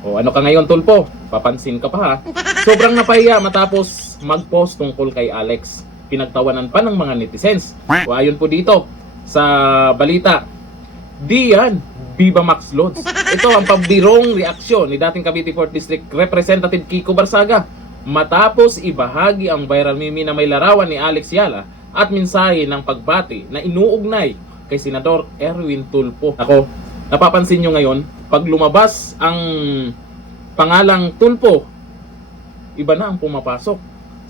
O ano ka ngayon, Tulpo? Papansin ka pa ha? Sobrang napahiya matapos mag-post tungkol kay Alex. Pinagtawanan pa ng mga netizens. O ayon po dito sa balita, di yan, Viva Max Lods. Ito ang pambirong reaksyon ni dating Cavite 4th District Representative Kiko Barsaga matapos ibahagi ang viral meme na may larawan ni Alex Yala at mensahe ng pagbati na inuugnay kay Senador Erwin Tulfo. Ako, napapansin nyo ngayon, pag lumabas ang pangalang Tulfo, iba na ang pumapasok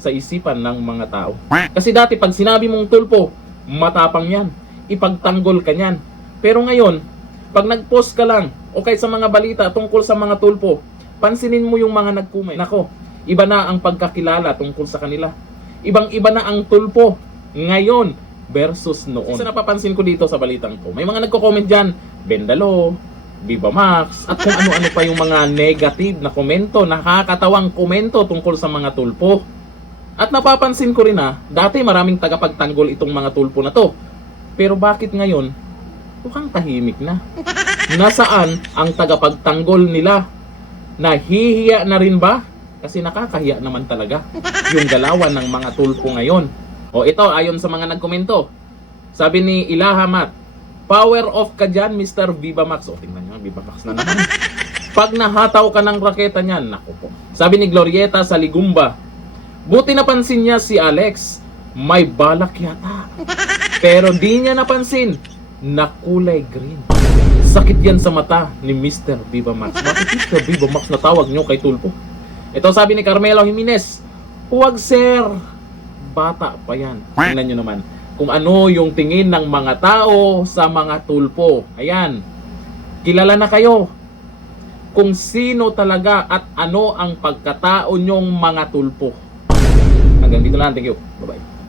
sa isipan ng mga tao. Kasi dati pag sinabi mong Tulfo, matapang yan, ipagtanggol ka yan. Pero ngayon, pag nag-post ka lang o kahit sa mga balita tungkol sa mga Tulfo, pansinin mo yung mga nag-comment. Nako, iba na ang pagkakilala tungkol sa kanila. Ibang-iba na ang Tulfo ngayon versus noon. Isa napapansin ko dito sa balitang to, may mga nagko-comment dyan, Bendalo, Viva Max, at kung ano-ano pa yung mga negative na komento, nakakatawang komento tungkol sa mga Tulfo. At napapansin ko rin dati maraming tagapagtanggol itong mga Tulfo na to. Pero bakit ngayon, mukhang tahimik na? Nasaan ang tagapagtanggol nila? Nahihiya na rin ba? Kasi nakakahiya naman talaga yung galawan ng mga Tulfo ngayon. O ito, ayon sa mga nagkomento, sabi ni Ilahamat, power off ka dyan, Mr. Viva Max. O tingnan nyo, Viva Max na naman. Pag nahataw ka ng raketa niyan, naku po. Sabi ni Glorieta sa Ligumba, buti napansin niya si Alex, may balak yata. Pero di niya napansin na kulay green. Sakit yan sa mata ni Mr. Viva Max. Bakit Mr. Viva Max na tawag nyo kay Tulfo? Ito sabi ni Carmelo Jimenez, huwag sir, bata pa yan. Tingnan nyo naman kung ano yung tingin ng mga tao sa mga Tulfo. Ayan, kilala na kayo kung sino talaga at ano ang pagkatao nyong mga Tulfo. Hanggang dito lang, thank you, bye bye.